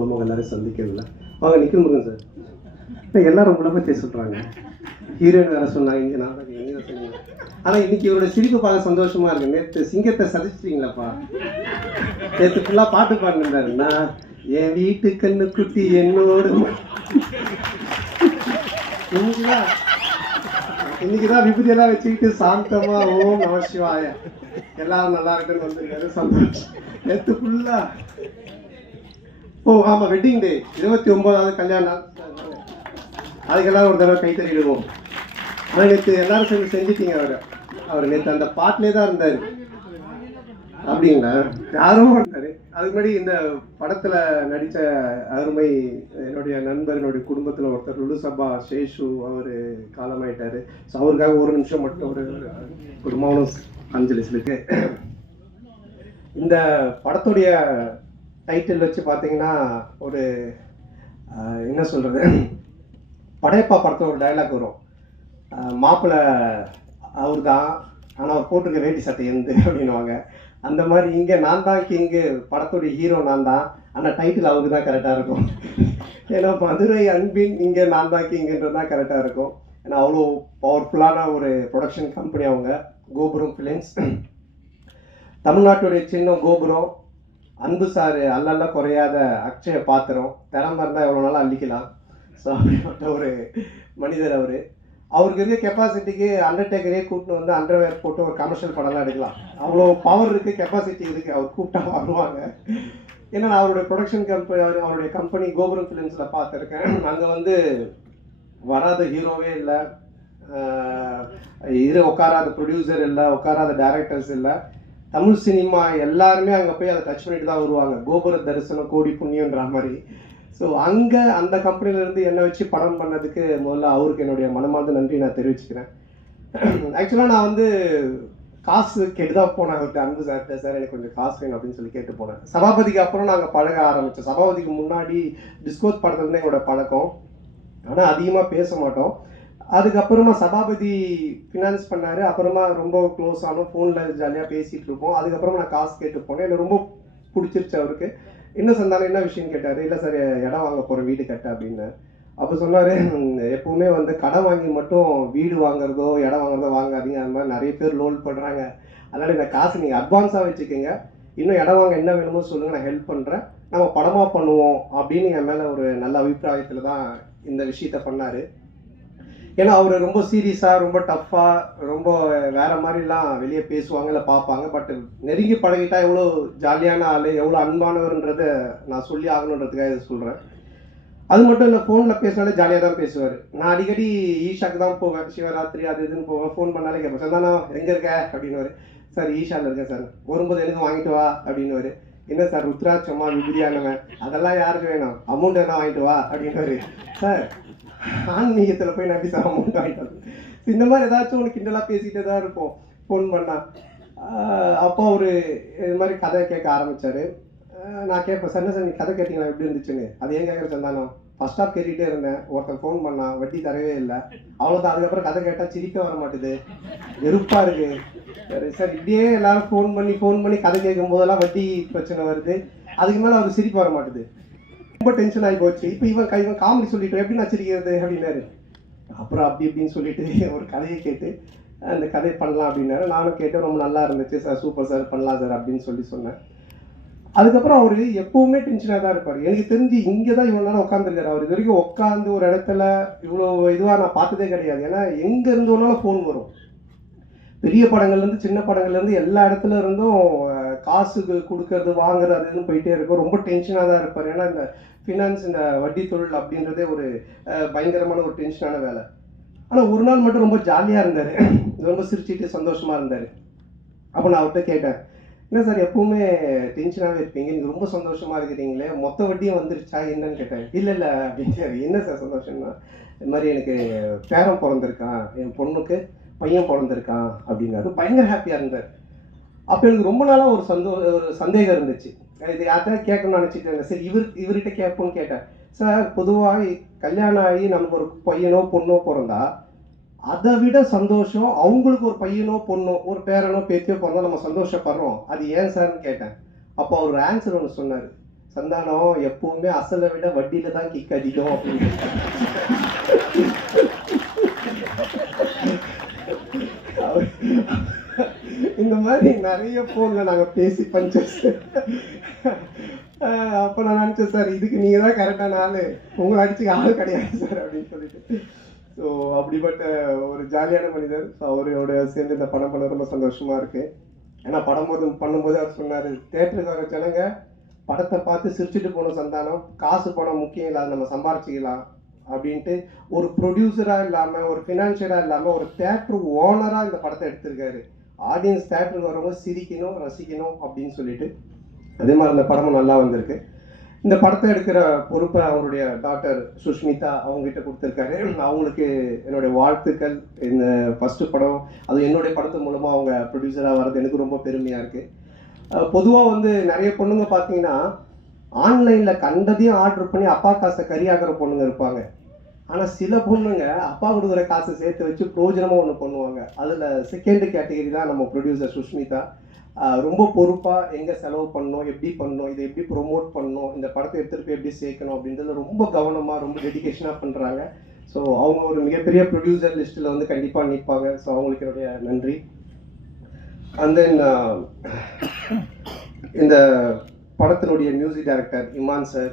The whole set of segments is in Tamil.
Title Murugan sir. இப்போ எல்லாரும் உங்களை பற்றி சொல்கிறாங்க ஹீரோயின் வேறு சொன்னாங்க இங்கே நான் எங்கே சொன்னீங்க ஆனால் இன்னைக்கு இவரோட சிரிப்பு பார்க்க சந்தோஷமாக இருக்கு. நேற்று சிங்கத்தை சதிச்சிட்டீங்களாப்பா நேற்று ஃபுல்லாக பாட்டு பாடினாரு நான் என் வீட்டு கண்ணு குட்டி என்னோடு இன்னைக்குதான் இன்னைக்குதான் விபூதியெல்லாம் வச்சுக்கிட்டு சாந்தமா ஓம் நம சிவாய. எல்லாரும் நல்லா இருக்குன்னு வந்திருக்காரு. சந்தோஷம் நேற்று ஃபுல்லாக ஓ ஆமாம் வெட்டிங் டே இருபத்தி ஒம்போதாவது கல்யாண நாள். அதுக்கெல்லாம் ஒரு தடவை கை தட்டிடுவோம் ஆனால் நேற்று எல்லாரும் சேர்ந்து செஞ்சிட்டீங்க அவர். அவர் நேற்று அந்த பாட்டிலே தான் இருந்தார். அப்படிங்களா? யாரும் இருந்தாரு அதுக்கு முன்னாடி இந்த படத்தில் நடித்த அருமை என்னுடைய நண்பர் என்னுடைய குடும்பத்தில் ஒருத்தர் லுலுசபா சேஷு அவர் காலமாயிட்டார். ஸோ அவருக்காக ஒரு நிமிஷம் மட்டும் ஒரு ஒரு மௌனம் அஞ்சலி சொல்லிட்டு இந்த படத்துடைய டைட்டில் வச்சு பார்த்தீங்கன்னா ஒரு என்ன சொல்கிறது படையப்பா படத்தில் ஒரு டைலாக் வரும். மாப்பிள்ளை அவர் தான் ஆனால் அவர் போட்டிருக்க வேட்டி சட்டை எந்த அப்படின்னுவாங்க. அந்த மாதிரி இங்கே நான் தான் கிங்கு படத்துடைய ஹீரோ நான் தான். ஆனால் டைட்டில் அவருக்கு தான் கரெக்டாக இருக்கும். ஏன்னா மதுரை அன்பின் இங்கே நான் தான் கிங்குன்றது தான் கரெக்டாக இருக்கும். ஏன்னா அவ்வளோ பவர்ஃபுல்லான ஒரு ப்ரொடக்ஷன் கம்பெனி அவங்க. கோபுரம் ஃபிலிம்ஸ் தமிழ்நாட்டுடைய சின்னம் கோபுரம். அன்பு சாரு அல்லல்ல குறையாத அக்ஷய பாத்திரம். திறமை இருந்தால் எவ்வளோ நாளும் அள்ளிக்கலாம். ஸோ அப்படிப்பட்ட ஒரு மனிதர் அவர். அவருக்கு இருக்க கெப்பாசிட்டிக்கு அண்டர்டேக்கரே கூட்டின்னு வந்து அண்டர்வேர் போட்டு ஒரு கமர்ஷியல் படம்லாம் எடுக்கலாம். அவ்வளோ பவர் இருக்குது கெப்பாசிட்டி இருக்குது அவர் கூப்பிட்டா வருவாங்க. ஏன்னா நான் அவருடைய ப்ரொடக்ஷன் கம்பெனி அவருடைய கம்பெனி கோபுரம் ஃபிலிம்ஸில் பார்த்துருக்கேன். அங்கே வந்து வராத ஹீரோவே இல்லை. இது உட்காராத ப்ரொடியூசர் இல்லை உட்காராத டேரக்டர்ஸ் இல்லை. தமிழ் சினிமா எல்லாருமே அங்கே போய் அதை டச் பண்ணிட்டு தான் வருவாங்க. கோபுர தரிசனம் கோடி புண்ணியன்ற மாதிரி. ஸோ அங்கே அந்த கம்பெனிலேருந்து என்னை வச்சு படம் பண்ணதுக்கு முதல்ல அவருக்கு என்னுடைய மனமார்ந்த நன்றி நான் தெரிவிச்சுக்கிறேன். ஆக்சுவலாக நான் வந்து காசு கேட்டு போனேன் அவர்கிட்ட. அன்பு சார்கிட்ட சார் எனக்கு கொஞ்சம் காசு வேணும் அப்படின்னு சொல்லி கேட்டு போனேன். சபாபதிக்கு அப்புறம் நாங்கள் பழக ஆரம்பித்தோம் சபாபதிக்கு முன்னாடி டிஸ்கோஸ் படத்துலேருந்து எங்களோட பழக்கம். ஆனால் அதிகமாக பேச மாட்டோம். அதுக்கப்புறமா சபாபதி ஃபினான்ஸ் பண்ணார். அப்புறமா ரொம்ப க்ளோஸ் ஆனோம். ஃபோனில் ஜாலியாக பேசிகிட்டு இருப்போம். அதுக்கப்புறமா நான் காசு கேட்டு போனேன். எனக்கு ரொம்ப பிடிச்சிருச்சு அவருக்கு. என்ன சந்தானம் என்ன விஷயம் கேட்டார். இல்லை சார் இடம் வாங்க போகிறேன் வீடு கட்ட அப்படின்னு. அப்போ சொன்னார் எப்போவுமே வந்து கடன் வாங்கி மட்டும் வீடு வாங்குறதோ இடம் வாங்குறதோ வாங்காதீங்க. அது மாதிரி நிறைய பேர் லோன் பண்ணுறாங்க அதனால் இந்த காசு நீங்கள் அட்வான்ஸாக வச்சுக்கோங்க. இன்னும் இடம் வாங்க என்ன வேணுமோ சொல்லுங்கள் நான் ஹெல்ப் பண்ணுறேன் நம்ம படமாக பண்ணுவோம். அப்படின்னு என் மேலே ஒரு நல்ல அபிப்பிராயத்தில் தான் இந்த விஷயத்த பண்ணார். ஏன்னா அவர் ரொம்ப சீரியஸாக ரொம்ப டஃப்பாக ரொம்ப வேற மாதிரிலாம் வெளியே பேசுவாங்க இல்லை பார்ப்பாங்க. பட் நெருங்கி பழகிட்டா எவ்வளோ ஜாலியான ஆள் எவ்வளோ அன்பானவர்ன்றத நான் சொல்லி ஆகணுன்றதுக்காக இதை சொல்கிறேன் அது மட்டும் இல்லை ஃபோனில் பேசினாலே ஜாலியாக தான் பேசுவார். நான் அடிக்கடி ஈஷாக்கு தான் போவேன். சிவராத்திரி அது இதுன்னு போவேன். ஃபோன் பண்ணாலே கேட்பேன். சந்தானா எங்கே இருக்க? அப்படின்னு சார் ஈஷாவில் இருக்கேன் சார். வரும்போது எனக்கு வாங்கிட்டு வா. அப்படின்னு என்ன சார் ருத்ராட்சமா விபூதியானவன் அதெல்லாம் யாருக்கு வேணும்? அமௌண்ட் என்ன வாங்கிட்டு வா. அப்படின்னு சார் ஆன்மீகத்தில் போய் நான் எப்படி சார் அமௌண்ட் வாங்கிட்டு இந்த மாதிரி ஏதாச்சும் ஒன்று கிண்டலாக பேசிகிட்டே தான் இருப்போம். ஃபோன் பண்ணால் அப்போ அவர் இது மாதிரி கதை கேட்க ஆரம்பிச்சாரு. நான் கேட்பேன் சார் சார் நீ கதை கேட்டிங்களா? எப்படி இருந்துச்சுன்னு? அது ஏன் கேட்குற சந்தானம் ஃபர்ஸ்ட் ஆஃப் கேட்டுகிட்டே இருந்தேன். ஒருத்தன் ஃபோன் பண்ணான் வட்டி தரவே இல்லை. அவ்வளோதான் அதுக்கப்புறம் கதை கேட்டால் சிரிக்க வர மாட்டுது. வெறுப்பாக இருக்குது சரி சார். இப்படியே எல்லாரும் ஃபோன் பண்ணி ஃபோன் பண்ணி கதை கேட்கும் போதெல்லாம் வட்டி பிரச்சனை வருது. அதுக்கு மேலே அவருக்கு சிரிப்பு வர மாட்டுது. ரொம்ப டென்ஷன் ஆகி போச்சு. இப்போ இவன் க- இவன் காமெடி சொல்லிட்டு எப்படி நச்சிருக்கிறது அப்படின்னாரு. அப்புறம் அப்படி இப்படின்னு சொல்லிட்டு ஒரு கதையை கேட்டு அந்த கதை பண்ணலாம் அப்படின்னாரு. நானும் கேட்டு ரொம்ப நல்லா இருந்துச்சு சார் சூப்பர் சார் பண்ணலாம் சார் அப்படின்னு சொல்லி சொன்னேன். அதுக்கப்புறம் அவர் எப்பவுமே டென்ஷனாக தான் இருப்பார். எனக்கு தெரிஞ்சு இங்கே தான் இவ்வளோ நேரம் உட்காந்துருக்காரு அவர் இது வரைக்கும் உட்காந்து ஒரு இடத்துல இவ்வளோ இதுவாக நான் பார்த்ததே கிடையாது. ஏன்னா எங்கே இருந்து வேணாலும் ஃபோன் வரும். பெரிய படங்கள்லேருந்து சின்ன படங்கள்லேருந்து எல்லா இடத்துல இருந்தும் காசுக்கு காசு கொடுக்கறது வாங்குறது அது போயிட்டே இருக்கும். ரொம்ப டென்ஷனாக தான் இருப்பார். ஏன்னா இந்த ஃபினான்ஸ் இந்த வட்டி தொழில் அப்படின்றதே ஒரு பயங்கரமான ஒரு டென்ஷனான வேலை. ஆனால் ஒரு நாள் மட்டும் ரொம்ப ஜாலியாக இருந்தார். ரொம்ப சிரிச்சிட்டு சந்தோஷமாக இருந்தார். அப்போ நான் அவர்கிட்ட கேட்டேன் என்ன சார் எப்பவுமே டென்ஷனாகவே இருப்பீங்க. நீங்கள் ரொம்ப சந்தோஷமாக இருக்கிறீங்களே. மொத்த வட்டியும் வந்துருச்சா? என்னன்னு கேட்டேன். இல்லை இல்லை அப்படின்னு என்ன சார் சந்தோஷம்னா இது மாதிரி எனக்கு பேரன் பிறந்திருக்கான். என் பொண்ணுக்கு பையன் பிறந்திருக்கான். அப்படின்னாரு. பயங்கர ஹாப்பியாக இருந்தார். அப்போ எனக்கு ரொம்ப நாளாக ஒரு சந்தோ ஒரு சந்தேகம் இருந்துச்சு. இது யார்கிட்ட கேட்கணும்னு நினச்சிட்டு இருந்தேன் சரி இவர் இவர்கிட்ட கேட்போன்னு கேட்டேன். சார் பொதுவாக கல்யாணம் ஆகி நமக்கு ஒரு பையனோ பொண்ணோ பிறந்தா அதை விட சந்தோஷம் அவங்களுக்கு ஒரு பையனோ பொண்ணோ ஒரு பேரனோ பேத்தியோ பிறந்தா நம்ம சந்தோஷப்படுறோம். அது ஏன் சார்னு கேட்டேன். அப்போ அவர் ஆன்சர் ஒன்று சொன்னார். சந்தானம் எப்பவுமே அசலை விட வட்டியில தான் கிக் அதிகம் அப்படின்னு அவர் இந்த மாதிரி நிறைய ஃபோனில் நாங்கள் பேசி பஞ்சஸ் அப்போ நான் நினச்சேன் சார் இதுக்கு நீங்கள் தான் கரெக்டான ஆள். உங்களை அடிச்சுக்க ஆள் கிடையாது சார் அப்படின்னு சொல்லிட்டு. ஸோ அப்படிப்பட்ட ஒரு ஜாலியான மனிதர். ஸோ அவரோட சேர்ந்து இந்த படம் பண்ண ரொம்ப சந்தோஷமாக இருக்குது ஏன்னா படம் போது பண்ணும்போது அவர் சொன்னார் தேட்டருக்கு வர ஜனங்க படத்தை பார்த்து சிரிச்சுட்டு போன சந்தானம் காசு பணம் முக்கியம் இல்லை நம்ம சம்பாரிச்சிக்கலாம் அப்படின்ட்டு ஒரு ப்ரொடியூசராக இல்லாமல் ஒரு ஃபினான்ஷியலாக இல்லாமல் ஒரு தேட்டர் ஓனராக இந்த படத்தை எடுத்திருக்காரு. ஆடியன்ஸ் தேட்டருக்கு வரவங்க சிரிக்கணும் ரசிக்கணும் அப்படின்னு சொல்லிட்டு அதே மாதிரி அந்த படமும் நல்லா வந்திருக்கு. இந்த படத்தை எடுக்கிற பொறுப்பை அவருடைய டாக்டர் சுஷ்மிதா அவங்ககிட்ட கொடுத்துருக்காரு. அவங்களுக்கு என்னுடைய வாழ்த்துக்கள். இந்த ஃபஸ்ட்டு படம் அது என்னுடைய படத்து மூலமாக அவங்க ப்ரொடியூசராக வர்றது எனக்கு ரொம்ப பெருமையாக இருக்குது பொதுவாக வந்து நிறைய பொண்ணுங்க பார்த்தீங்கன்னா ஆன்லைனில் கண்டதையும் ஆர்டர் பண்ணி அப்பா காசை கறியாக்குற பொண்ணுங்க இருப்பாங்க. ஆனால் சில பொண்ணுங்க அப்பா கொடுக்குற காசை சேர்த்து வச்சு பிரோஜனமாக ஒன்று பண்ணுவாங்க. அதில் செகண்ட் கேட்டகரி தான் நம்ம ப்ரொடியூசர் சுஷ்மிதா. ரொம்ப பொறுப்பாக எங்கே செலவு பண்ணணும் எப்படி பண்ணணும் இதை எப்படி ப்ரொமோட் பண்ணணும் இந்த படத்தை எடுத்துகிட்டு போய் எப்படி சேர்க்கணும் அப்படின்றத ரொம்ப கவனமாக ரொம்ப டெடிக்கேஷனாக பண்ணுறாங்க ஸோ அவங்க ஒரு மிகப்பெரிய ப்ரொடியூசர் லிஸ்ட்டில் வந்து கண்டிப்பாக நிற்பாங்க ஸோ அவங்களுக்கு என்னுடைய நன்றி. அண்ட் தென் இந்த படத்தினுடைய மியூசிக் டைரக்டர் இமான் சார்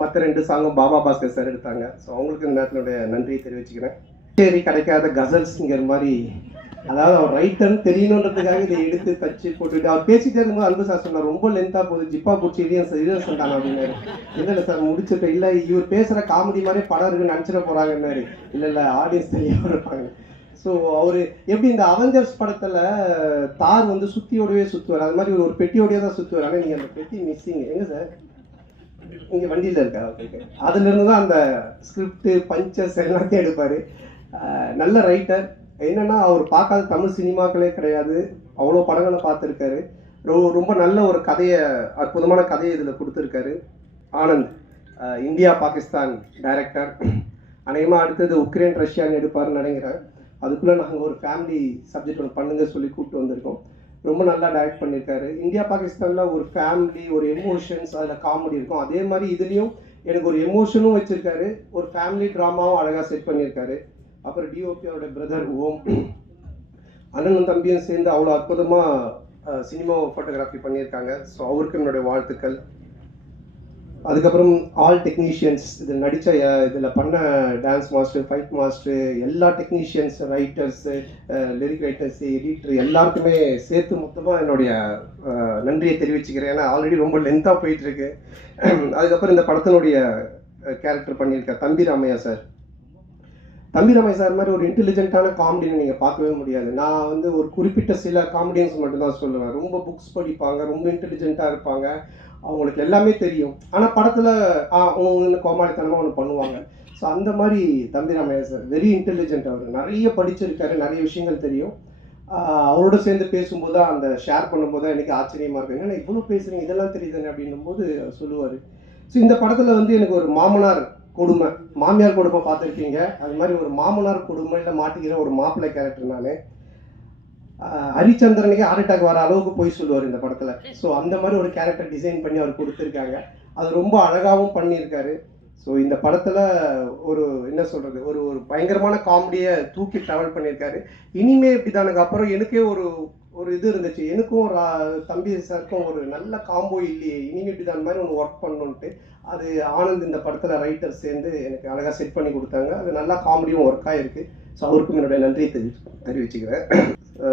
மற்ற ரெண்டு சாங்கும் பாபா பாஸ்கர் சார் எடுத்தாங்க. ஸோ அவங்களுக்கு இந்த நேரத்தினுடைய நன்றியை தெரிவிச்சுக்கிறேன். சரி கிடைக்காத கசல்ஸ்ங்கிற மாதிரி அதாவது அவர் ரைட்டர்னு தெரியணுன்றதுக்காக இதை எடுத்து தச்சு போட்டுட்டு அவர் பேசிட்டே இருக்கும்போது அன்பு சார் சொன்னார் ரொம்ப லென்த்தாக போகுது ஜிப்பா பிடிச்சி இதையும் சார் இதையும் சொன்னாங்க அப்படின்னாரு. இல்லை இல்லை சார் முடிச்சுட்டு இல்லை இவர் பேசுகிற காமெடி மாதிரி படம் இருக்குன்னு நினச்சிட போகிறாங்கன்னாரு இல்லை இல்லை ஆடியன்ஸ் தெரியாமல் இருப்பாங்க. ஸோ அவர் எப்படி இந்த அவெஞ்சர்ஸ் படத்தில் தார் வந்து சுற்றியோடவே சுற்றுவார் அது மாதிரி ஒரு ஒரு தான் சுற்றுவார் ஆனால் நீங்கள் அந்த பெட்டி மிஸ்ஸிங் எங்கே சார் இங்கே வண்டியில் இருக்கா? ஓகே அதுலேருந்து தான் அந்த ஸ்கிரிப்ட் பஞ்சஸ் எல்லாத்தையும் எடுப்பார். நல்ல ரைட்டர் என்னன்னா அவர் பார்க்காத தமிழ் சினிமாக்களே கிடையாது. அவ்வளோ படங்களை பார்த்துருக்காரு. ரொம்ப நல்ல ஒரு கதையை அற்புதமான கதையை இதில் கொடுத்துருக்காரு. ஆனந்த் இந்தியா பாகிஸ்தான் டைரக்டர் அநேகமாக அடுத்தது உக்ரைன் ரஷ்யான்னு எடுப்பாருன்னு நினைக்கிறேன். அதுக்குள்ளே நாங்கள் ஒரு ஃபேமிலி சப்ஜெக்ட் ஒன்று பண்ணுங்க சொல்லி கூப்பிட்டு வந்திருக்கோம். ரொம்ப நல்லா டைரக்ட் பண்ணியிருக்காரு இந்தியா பாகிஸ்தானில் ஒரு ஃபேமிலி ஒரு எமோஷன்ஸ் அதில் காமெடி இருக்கும். அதே மாதிரி இதுலேயும் எனக்கு ஒரு எமோஷனும் வச்சுருக்காரு. ஒரு ஃபேமிலி ட்ராமாவும் அழகாக செட் பண்ணியிருக்காரு அப்புறம் டிஓபியோட பிரதர் ஓம். அண்ணனும் தம்பியும் சேர்ந்து அவ்வளோ அற்புதமாக சினிமா ஃபோட்டோகிராஃபி பண்ணியிருக்காங்க. ஸோ அவருக்கு என்னுடைய வாழ்த்துக்கள். அதுக்கப்புறம் ஆல் டெக்னீஷியன்ஸ் இதில் நடித்த இதில் பண்ண டான்ஸ் மாஸ்டர் ஃபைட் மாஸ்டர் எல்லா technicians writers lyric writers editor எல்லாருக்குமே சேர்த்து மொத்தமாக என்னுடைய நன்றியை தெரிவிச்சுக்கிறேன். ஏன்னா ஆல்ரெடி ரொம்ப லென்த்தாக போயிட்டுருக்கு. அதுக்கப்புறம் இந்த படத்தினுடைய கேரக்டர் பண்ணியிருக்க தம்பி ராமையா சார் தம்பி ராமையா சார் மாதிரி ஒரு இன்டெலிஜென்ட்டான காமெடின்னு நீங்கள் பார்க்கவே முடியாது. நான் வந்து ஒரு குறிப்பிட்ட சில காமெடியன்ஸ் மட்டும்தான் சொல்லுவேன். ரொம்ப புக்ஸ் படிப்பாங்க ரொம்ப இன்டெலிஜென்ட்டாக இருப்பாங்க. அவங்களுக்கு எல்லாமே தெரியும். ஆனால் படத்தில் அவங்க கோமாளித்தனமாக ஒன்று பண்ணுவாங்க. ஸோ அந்த மாதிரி Thambi Ramaiah sir very intelligent அவர். நிறைய படிச்சிருக்காரு நிறைய விஷயங்கள் தெரியும். அவரோட சேர்ந்து பேசும்போது தான் அந்த ஷேர் பண்ணும்போது தான் எனக்கு ஆச்சரியமாக இருக்கும் ஏன்னா இவ்வளோ பேசுகிறீங்க இதெல்லாம் தெரியுதுன்னு அப்படின்னும் போது சொல்லுவார். ஸோ இந்த படத்தில் வந்து எனக்கு ஒரு மாமனார் கொடுமை. மாமியார் கொடுமை பார்த்துருக்கீங்க. அது மாதிரி ஒரு மாமனார் கொடுமையில் மாட்டிக்கிற ஒரு மாப்பிள்ளை கேரக்டர் நான். ஹரிச்சந்திரனுக்கு ஹார்ட் அட்டாக் வர அளவுக்கு போய் சொல்லுவார் இந்த படத்தில். ஸோ அந்த மாதிரி ஒரு கேரக்டர் டிசைன் பண்ணி அவர் கொடுத்துருக்காங்க. அது ரொம்ப அழகாகவும் பண்ணியிருக்காரு. ஸோ இந்த படத்தில் ஒரு என்ன சொல்கிறது ஒரு ஒரு பயங்கரமான காமெடியை தூக்கி ட்ராவல் பண்ணியிருக்காரு. இனிமே இப்படிதானுக்கு அப்புறம் எனக்கே ஒரு ஒரு இது இருந்துச்சு. எனக்கும் தம்பி சாருக்கும் ஒரு நல்ல காம்போ இல்லையே. இனிமே இப்படிதான் மாதிரி ஒன்று ஒர்க் பண்ணணுன்ட்டு அது ஆனந்த் இந்த படத்தில் ரைட்டர் சேர்ந்து எனக்கு அழகாக செட் பண்ணி கொடுத்தாங்க. அது நல்லா காமெடியும் ஒர்க் ஆகிருக்கு ஸோ அவருக்கும் என்னுடைய நன்றியை தெரி தெரிவிச்சுக்கிறேன்.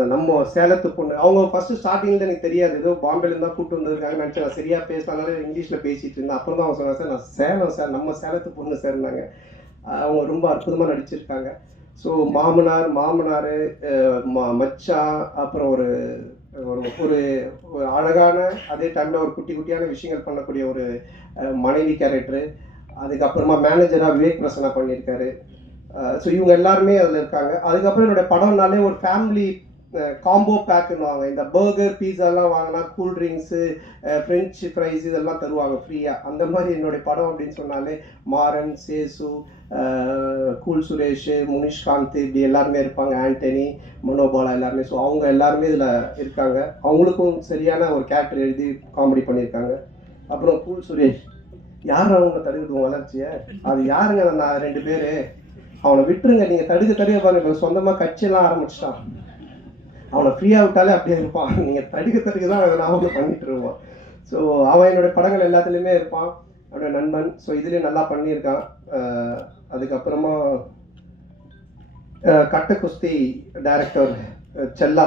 நம்ம சேலத்து பொண்ணு அவங்க ஃபர்ஸ்ட் ஸ்டார்டிங்ல எனக்கு தெரியாது. ஏதோ பாம்பேல தான் கூட்டு வந்ததுக்காக நினச்சேன். நான் சரியா பேசினால இங்கிலீஷில் பேசிட்டு இருந்தேன். அப்புறம் தான் அவங்க சொன்னாங்க சார் நான் சேலம் சார் நம்ம சேலத்து பொண்ணு சேர்ந்தாங்க அவங்க ரொம்ப அற்புதமாக நடிச்சிருக்காங்க. ஸோ மாமனார் மாமனார் ம- மச்சான் அப்புறம் ஒரு ஒரு ஒரு அழகான அதே டைமில் ஒரு குட்டி குட்டியான விஷயங்கள் பண்ணக்கூடிய ஒரு மனைவி கேரக்டரு அதுக்கப்புறமா மேனேஜராக விவேக் பிரசனா பண்ணியிருக்காரு. ஸோ இவங்க எல்லாருமே அதில் இருக்காங்க. அதுக்கப்புறம் என்னோட படம்னாலே ஒரு ஃபேமிலி காம்போ பேக்குன்னுவாங்க இந்த பர்கர் பீஸாலாம் வாங்கினா கூல் ட்ரிங்க்ஸு ஃப்ரெஞ்ச் ஃப்ரைஸ் இதெல்லாம் தருவாங்க ஃப்ரீயாக அந்த மாதிரி என்னுடைய படம் அப்படின்னு சொன்னாலே மாறன் சேசு கூல் சுரேஷ் முனிஷ்காந்த் இப்படி எல்லாருமே இருப்பாங்க. ஆண்டனி மனோபாலா எல்லாருமே. ஸோ அவங்க எல்லாருமே இதில் இருக்காங்க. அவங்களுக்கும் சரியான ஒரு கேரக்டர் எழுதி காமெடி பண்ணியிருக்காங்க. அப்புறம் கூல் சுரேஷ். யார் அவங்க தடுக்குது வளர்ச்சியை? அது யாருங்க நான் ரெண்டு பேர்? அவனை விட்டுருங்க நீங்கள் தடுக்க தடுக்க பாருங்க. சொந்தமாக கட்சியெல்லாம் ஆரம்பிச்சிட்டான். அவனை ஃப்ரீயாக விட்டாலே அப்படியே இருப்பான். நீங்கள் தடுக்க தடுக்க தான் அதை நான் பண்ணிட்டு இருப்பான். ஸோ அவன் என்னோட படங்கள் எல்லாத்துலேயுமே இருப்பான். அவனோட நண்பன். ஸோ இதுலேயும் நல்லா பண்ணியிருக்கான். அதுக்கப்புறமா கட்ட குஸ்தி டைரக்டர் செல்லா.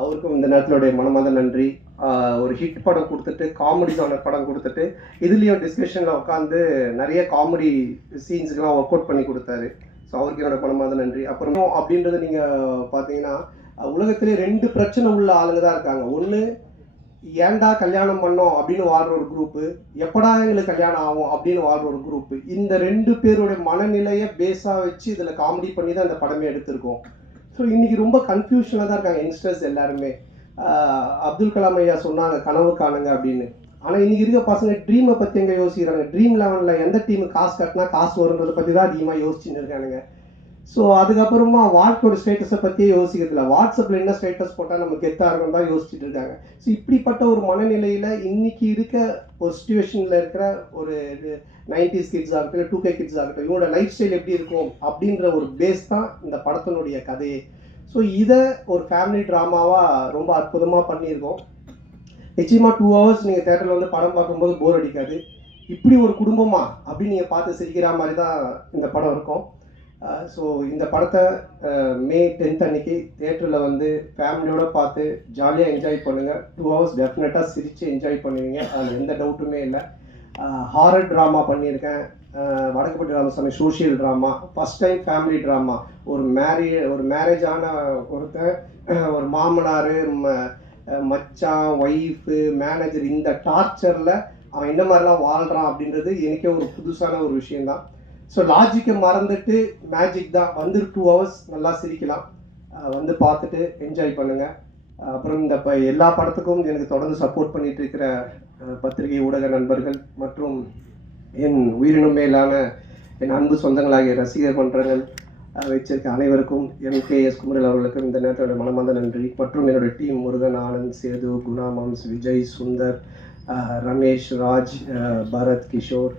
அவருக்கும் இந்த நேரத்திலுடைய மனமாத நன்றி. ஒரு ஹிட் படம் கொடுத்துட்டு காமெடி ஜானர் படம் கொடுத்துட்டு இதுலேயும் டிஸ்கஷனில் உட்காந்து நிறைய காமெடி சீன்ஸுக்கெலாம் ஒர்க் அவுட் பண்ணி கொடுத்தாரு. ஸோ அவருக்கு என்னோட பணமாக நன்றி. அப்புறம் அப்படின்றத நீங்கள் பார்த்தீங்கன்னா உலகத்திலே ரெண்டு பிரச்சனை உள்ள ஆளுங்க தான் இருக்காங்க. ஒன்று ஏன்டா கல்யாணம் பண்ணோம் அப்படின்னு வாழ்கிற ஒரு குரூப்பு எப்படா எங்களுக்கு கல்யாணம் ஆகும் அப்படின்னு வாழ்கிற ஒரு குரூப்பு இந்த ரெண்டு பேருடைய மனநிலையை பேஸாக வச்சு இதில் காமெடி பண்ணி தான் இந்த படமே எடுத்திருக்கோம். ஸோ இன்றைக்கி ரொம்ப கன்ஃபியூஷனாக தான் இருக்காங்க யங்ஸ்டர்ஸ் எல்லாருமே. அப்துல் கலாம் ஐயா சொன்னாங்க கனவு காணுங்க அப்படின்னு. ஆனால் இன்றைக்கி இருக்க பசங்க ட்ரீமை பற்றி எங்கே யோசிக்கிறாங்க? ட்ரீம் லெவனில் எந்த டீமு காசு கட்டினா காசு வருன்றதை பற்றி தான் அதிகமாக யோசிச்சுன்னு இருக்கானுங்க. ஸோ அதுக்கப்புறமா வாழ்க்கையோட ஸ்டேட்டஸை பற்றியே யோசிக்கிறதில்ல. வாட்ஸ்அப்பில் என்ன ஸ்டேட்டஸ் போட்டால் நம்ம கெத்தாக இருக்கும் தான் யோசிச்சுட்டு இருக்காங்க. ஸோ இப்படிப்பட்ட ஒரு மனநிலையில் இன்றைக்கி இருக்க ஒரு சுச்சுவேஷனில் இருக்கிற ஒரு நைன்டிஸ் கிட்ஸ் ஆகட்டும் இல்லை டூ கே கிட்ஸ் ஆகட்டும் இவனோட லைஃப் ஸ்டைல் எப்படி இருக்கும் அப்படின்ற ஒரு பேஸ் தான் இந்த படத்தினுடைய கதையே. ஸோ இதை ஒரு ஃபேமிலி ட்ராமாவாக ரொம்ப அற்புதமாக பண்ணியிருக்கோம். நிச்சயமாக டூ ஹவர்ஸ் நீங்கள் தேட்டரில் வந்து படம் பார்க்கும்போது போர் அடிக்காது. இப்படி ஒரு குடும்பமா அப்படின்னு நீங்கள் பார்த்து சிரிக்கிற மாதிரி தான் இந்த படம் இருக்கும். ஸோ இந்த படத்தை மே டென்த் அன்னைக்கு தேட்டரில் வந்து ஃபேமிலியோடு பார்த்து ஜாலியாக என்ஜாய் பண்ணுங்கள் டூ ஹவர்ஸ் டெஃபினட்டாக சிரித்து என்ஜாய் பண்ணுவீங்க. அதில் எந்த டவுட்டுமே இல்லை. ஹாரர் ட்ராமா பண்ணியிருக்கேன். அஹ், Vadakkupatti Ramasamy social drama first time family drama ஒரு மேரே ஒரு மேரேஜ் ஆன ஒருத்தன் ஒரு மாமனார் மச்சான் ஒய்ஃபு மேனேஜர் இந்த டார்ச்சரில் அவன் என்ன மாதிரிலாம் வாழ்கிறான் அப்படின்றது எனக்கே ஒரு புதுசான ஒரு விஷயந்தான் ஸோ லாஜிக்கை மறந்துட்டு மேஜிக் தான். வந்து டூ ஹவர்ஸ் நல்லா சிரிக்கலாம். வந்து பார்த்துட்டு என்ஜாய் பண்ணுங்கள் அப்புறம் இந்த ப எல்லா படத்துக்கும் எனக்கு தொடர்ந்து சப்போர்ட் பண்ணிட்டு இருக்கிற பத்திரிகை ஊடக நண்பர்கள் மற்றும் என் உயிரினும் மேலான என் அன்பு சொந்தங்களாகிய ரசிகர் மன்றங்கள் வச்சிருக்க அனைவருக்கும் எம். கே. எஸ். குமரல் அவர்களுக்கும் இந்த நேரத்தோட மனமார்ந்த நன்றி. மற்றும் என்னோட டீம் முருகன் ஆனந்த் சேது குணாமம்ஸ் விஜய் சுந்தர் ரமேஷ் ராஜ் பரத் கிஷோர்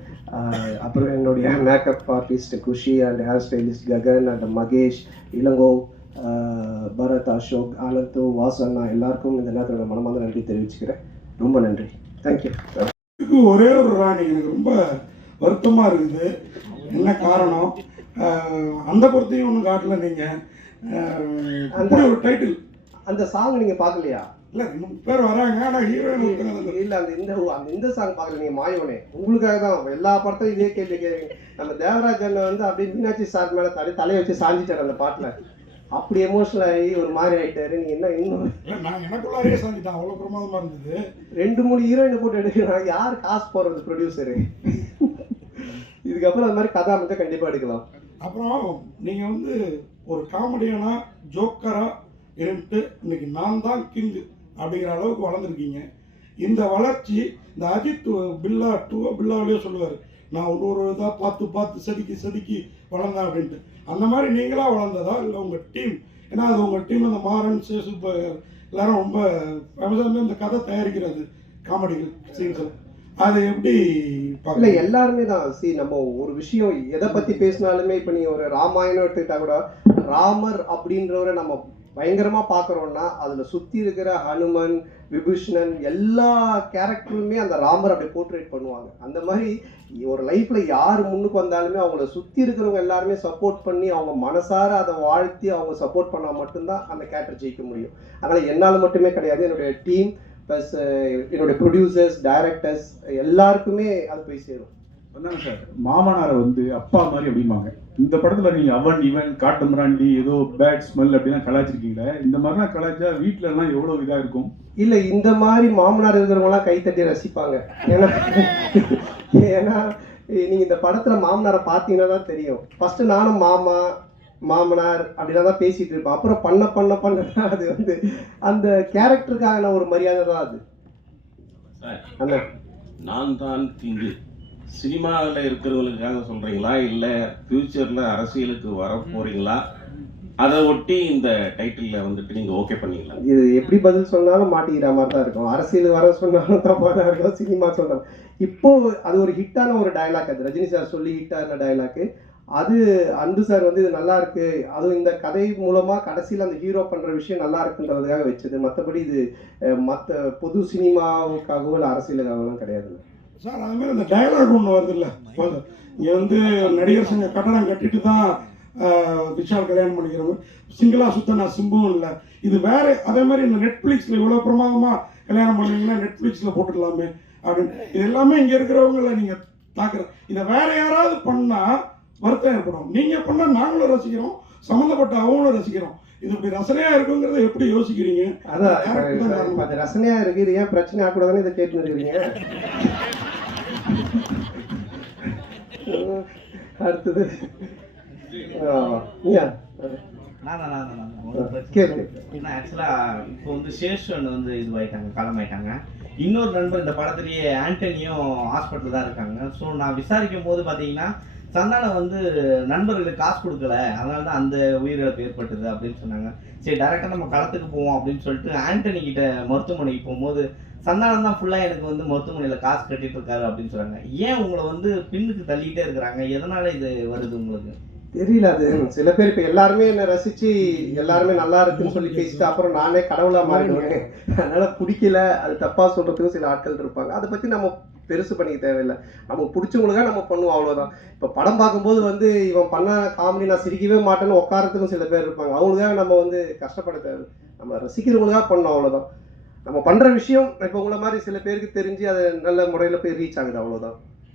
அப்புறம் என்னுடைய makeup artist Khushi and hair stylist Gagan and Mahesh Ilango Bharath Ashok Anand வாசண்ணா எல்லாருக்கும் இந்த நேரத்தோட மனமார்ந்த நன்றி தெரிவிச்சுக்கிறேன். ரொம்ப நன்றி. தேங்க்யூ ஒரே ஒரு ராணி. எனக்கு ரொம்ப வருத்தமாக இருக்குது. என்ன காரணம்? அந்த பொறுத்தையும் ஒன்றும் காட்டல நீங்க. ஆஹ் அப்படி ஒரு டைட்டில் அந்த சாங் நீங்க பார்க்கலையா? இல்ல இன்னும் பேர் வராங்க ஆனா ஹீரோயின் இல்ல அந்த இந்த அந்த இந்த சாங் பார்க்கல நீங்க மாயோனே உங்களுக்காக தான் எல்லா படத்தையும் இதே கேள்வி கேட்குறீங்க. நம்ம தேவராஜ் அண்ணன் வந்து அப்படியே மீனாட்சி சார் மேல தலை தலையை வச்சு சாஞ்சிட்டாரு அந்த பாட்டுல. அப்படி எமோஷனல் ஆகி ஒரு மாதிரி ஆயிட்டாரு. நீங்க என்ன இன்னும்? நான் எனக்குள்ளாரே சாஞ்சிட்டேன். அவ்வளவு பிரமாதமா இருந்தது. ரெண்டு மூணு ஹீரோயினை போட்டு எடுக்கிறாங்க. யார் காசு போடுறது ப்ரொடியூசரு இதுக்கப்புறம் அந்த மாதிரி கதை அமைச்சா கண்டிப்பா எடுக்கலாம். அப்புறம் நீங்கள் வந்து ஒரு காமெடியனா ஜோக்கரா இருந்துட்டு இன்னைக்கு நான் தான் கிங் அப்படிங்கிற அளவுக்கு வளர்ந்துருக்கீங்க. இந்த வளர்ச்சி இந்த அஜித் பில்லா டூ பில்லாவிலேயே சொல்லுவார் நான் ஒரு ஒரு இதாக பார்த்து பார்த்து செதுக்கி செதுக்கி வளர்ந்தேன் அப்படின்ட்டு. அந்த மாதிரி நீங்களாக வளர்ந்ததா? இல்லை உங்கள் டீம் ஏன்னா அது உங்கள் டீம் அந்த மாறன் சேசு எல்லாரும் ரொம்ப ஃபேமஸாக இந்த கதை தயாரிக்கிறது காமெடிகள் சீன்ஸில் அது எப்படி இல்ல எல்லாருமே தான். சி நம்ம ஒரு விஷயம் எதை பத்தி பேசினாலுமே இப்ப நீங்க ஒரு ராமாயணம் எடுத்துக்கிட்டா கூட ராமர் அப்படின்றவரை நம்ம பயங்கரமா பார்க்குறோம்னா அதுல சுத்தி இருக்கிற ஹனுமன் விபூஷணன் எல்லா கேரக்டருமே அந்த ராமர் அப்படி போர்ட்ரேட் பண்ணுவாங்க. அந்த மாதிரி ஒரு லைஃப்ல யார் முன்னுக்கு வந்தாலுமே அவங்கள சுத்தி இருக்கிறவங்க எல்லாருமே சப்போர்ட் பண்ணி அவங்க மனசார அதை வாழ்த்தி அவங்க சப்போர்ட் பண்ணா மட்டும்தான் அந்த கேரக்டர் ஜெயிக்க முடியும். அதனால என்னால் மட்டுமே கிடையாது. என்னுடைய டீம் ப்ளஸ் என்னுடைய ப்ரொடியூசர்ஸ் டைரக்டர்ஸ் எல்லாருக்குமே அது போய் சேரும். வந்தாங்க சார். மாமனாரை வந்து அப்பா மாதிரி அப்படிம்பாங்க. இந்த படத்துல நீங்க அவன் இவன் காட்டு மிராண்டி ஏதோ பேட் ஸ்மெல் அப்படிலாம் கலாச்சிருக்கீங்களே இந்த மாதிரிலாம் கலாச்சா வீட்ல எல்லாம் எவ்வளவு இதா இருக்கும்? இல்ல இந்த மாதிரி மாமனார் இருக்கிறவங்கலாம் கை தட்டி ரசிப்பாங்க. ஏன்னா ஏன்னா நீங்க இந்த படத்துல மாமனாரை பார்த்தீங்கன்னா தான் தெரியும். ஃபர்ஸ்ட் நானும் மாமா மாமனார் அப்படிலாம் தான் பேசிட்டு இருப்பேன். அப்புறம் பண்ண பண்ண பண்ண அது வந்து அந்த கேரக்டருக்கான ஒரு மரியாதை தான் அது. அந்த நான் தான் திங்கு. சினிமாவில் இருக்கிறவங்களுக்காக சொல்கிறீங்களா இல்லை ஃப்யூச்சரில் அரசியலுக்கு வர போகிறீங்களா அதை ஒட்டி இந்த டைட்டிலில் வந்துட்டு நீங்கள் ஓகே பண்ணீங்களா? இது எப்படி பதில் சொன்னாலும் மாட்டிக்கிற மாதிரி தான் இருக்கும். அரசியல் வர சொன்னாலும் தப்பாக தான் இருக்கும். சினிமா சொன்னாலும். இப்போ அது ஒரு ஹிட்டான ஒரு டயலாக் அது. ரஜினி சார் சொல்லி ஹிட்டான டயலாக்கு அது அன்பு சார் வந்து இது நல்லா இருக்கு. அதுவும் இந்த கதை மூலமா கடைசியில் அந்த ஹீரோ பண்ற விஷயம் நல்லா இருக்குன்றதுக்காக வச்சது. மற்றபடி இது மற்ற பொது சினிமாவுக்காகவோ இல்லை அரசியலுக்காகவோ கிடையாது. சார் அது மாதிரி டைலாக் டயலாக் ஒன்று வருது இல்லை? இங்கே வந்து நடிகர் சங்க கட்டடம் கட்டிட்டு தான் விஷால் கல்யாணம் பண்ணிக்கிறவங்க. சிங்கிளாக சுத்த நான் சிம்பும் இல்லை. இது வேற அதே மாதிரி இந்த நெட்ஃப்ளிக்ஸில் இவ்வளோ பிரமாதமாக கல்யாணம் பண்ணுவீங்கன்னா நெட்ஃப்ளிக்ஸில் போட்டுடலாமே அப்படின்னு. இது எல்லாமே இங்கே இருக்கிறவங்கள நீங்கள் தாக்குற. இதை வேற யாராவது பண்ணால் வருத்தம் ஏற்படும். நீங்கள் பண்ணால் நாங்களும் ரசிக்கிறோம் சம்மந்தப்பட்ட அவங்களும் ரசிக்கிறோம். இது இப்படி ரசனையாக இருக்குங்கிறத எப்படி யோசிக்கிறீங்க? அதான் அது ரசனையா இருக்கு இது ஏன் பிரச்சனை ஆகக்கூடாதுன்னு இதை கேட்டு இருக்கிறீங்க? அடுத்தது. இப்போ வந்து சேஷன் வந்து இதுவாயிட்டாங்க களமாயிட்டாங்க இன்னொரு நண்பர் இந்த படத்துலயே ஆண்டனியும் ஹாஸ்பிட்டல் தான் இருக்காங்க. ஸோ நான் விசாரிக்கும் போது பார்த்தீங்கன்னா சந்தானம் வந்து நண்பர்களுக்கு காசு கொடுக்கல. அதனால தான் அந்த உயிரிழப்பு ஏற்பட்டது அப்படின்னு சொன்னாங்க. சரி டேரெக்டாக நம்ம களத்துக்கு போவோம் அப்படின்னு சொல்லிட்டு ஆண்டனி கிட்ட மருத்துவமனைக்கு போகும்போது சந்தானம் தான் ஃபுல்லாக எனக்கு வந்து மருத்துவமனையில் காசு கட்டிட்டு இருக்காரு அப்படின்னு சொல்றாங்க ஏன் உங்களை வந்து பின்னுக்கு தள்ளிக்கிட்டே இருக்கிறாங்க? எதனால இது வருது உங்களுக்கு? தெரியல அது. சில பேர் இப்ப எல்லாருமே என்ன ரசிச்சு எல்லாருமே நல்லா இருக்குன்னு சொல்லி பேசிட்டு அப்புறம் நானே கடவுளா மாறிடுவேன். அதனால பிடிக்கல. அது தப்பா சொல்றதுக்கும் சில ஆட்கள் இருப்பாங்க. அதை பத்தி நம்ம பெருசு பண்ணிக்க தேவையில்லை. நமக்கு பிடிச்சவங்களுக்காக நம்ம பண்ணுவோம் அவ்வளோதான் இப்போ படம் பார்க்கும்போது வந்து இவன் பண்ண காமெடி நான் சிரிக்கவே மாட்டேன்னு உட்காரத்துக்கும் சில பேர் இருப்பாங்க. அவங்களுக்காக நம்ம வந்து கஷ்டப்பட தேவை நம்ம ரசிக்கிறவங்களுக்காக பண்ணோம் அவ்வளோதான் நம்ம பண்ணுற விஷயம் இப்போ உங்களை மாதிரி சில பேருக்கு தெரிஞ்சு அதை நல்ல முறையில் போய் ரீச் ஆகுது அவ்வளோதான்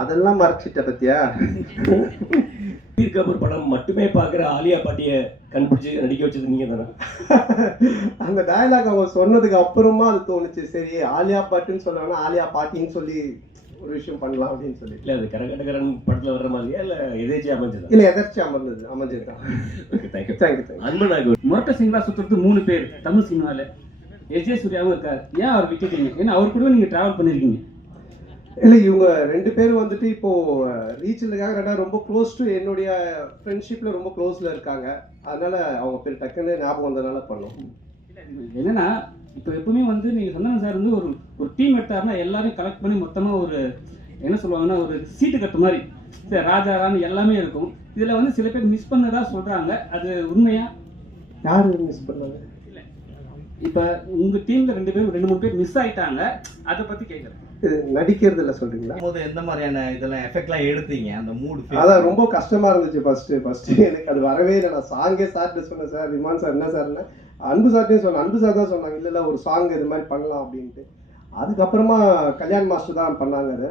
அதெல்லாம் மறைச்சிட்ட பத்தியா? பீர் கபூர் படம் மட்டுமே பார்க்குற ஆலியா பாட்டியை கண்டுபிடிச்சு நடிக்க வச்சது நீங்க தானே? அந்த டயலாக் அவங்க சொன்னதுக்கு அப்புறமா அது தோணுச்சு. சரி ஆலியா பாட்டுன்னு சொன்னாங்கன்னா ஆலியா பாட்டின்னு சொல்லி ஒரு விஷயம் பண்ணலாம் அப்படின்னு சொல்லி இல்லை அது கரகடகரன் படத்தில் வர்ற மாதிரியா இல்லை எதேச்சியாக அமைஞ்சதா? இல்ல எதர்ச்சி அமர்ந்தது அமைஞ்சதுதான். Okay thank you thank you thank you அன்பனாக மொரட்ட சிங்களா சுற்றுறது மூணு பேர் தமிழ் சினிமாவில் எஸ். ஜே. சூர்யாவும் இருக்கார். ஏன் அவர் விட்டுட்டீங்க? ஏன்னா அவர் கூட நீங்கள் ட்ராவல் பண்ணியிருக்கீங்க இல்லை இவங்க ரெண்டு பேரும் வந்துட்டு இப்போ ரீச்சில் இருக்காங்க ரெண்டா ரொம்ப க்ளோஸ் டு என்னுடைய ஃப்ரெண்ட்ஷிப்பில் ரொம்ப க்ளோஸில் இருக்காங்க. அதனால அவங்க பேர் டக்குன்னு ஞாபகம் வந்ததுனால பண்ணோம். என்னன்னா இப்போ எப்பவுமே வந்து நீங்கள் சந்தானம் சார் வந்து ஒரு ஒரு டீம் எடுத்தாருன்னா எல்லாரையும் கலெக்ட் பண்ணி மொத்தமாக ஒரு என்ன சொல்லுவாங்கன்னா ஒரு சீட்டு கட்டு மாதிரி. சரி ராஜா ராணி எல்லாமே இருக்கும். இதில் வந்து சில பேர் மிஸ் பண்ணதா சொல்கிறாங்க அது உண்மையா? யார் மிஸ் பண்ணாங்க இப்போ உங்கள் டீமில் ரெண்டு பேரும் ரெண்டு மூணு பேர் மிஸ் ஆயிட்டாங்க. அதை பற்றி கேட்குறேன் இது நடிக்கிறது இல்லை சொல்றீங்களா? போது எந்த மாதிரியான இதெல்லாம் எஃபெக்ட்லாம் எடுத்தீங்க? அந்த மூடு அதான் ரொம்ப கஷ்டமா இருந்துச்சு ஃபர்ஸ்ட் ஃபர்ஸ்ட் எனக்கு அது வரவே இல்லை. நான் சாங்கே சார்ட்டு சொன்னேன் சார் விமான் சார் என்ன சார்னா அன்பு சார்ட்டையும் சொன்னேன் அன்பு சார் தான் சொன்னாங்க இல்லை இல்லை ஒரு சாங் இது மாதிரி பண்ணலாம் அப்படின்ட்டு. அதுக்கப்புறமா கல்யாண் மாஸ்டர் தான் பண்ணாங்க அது.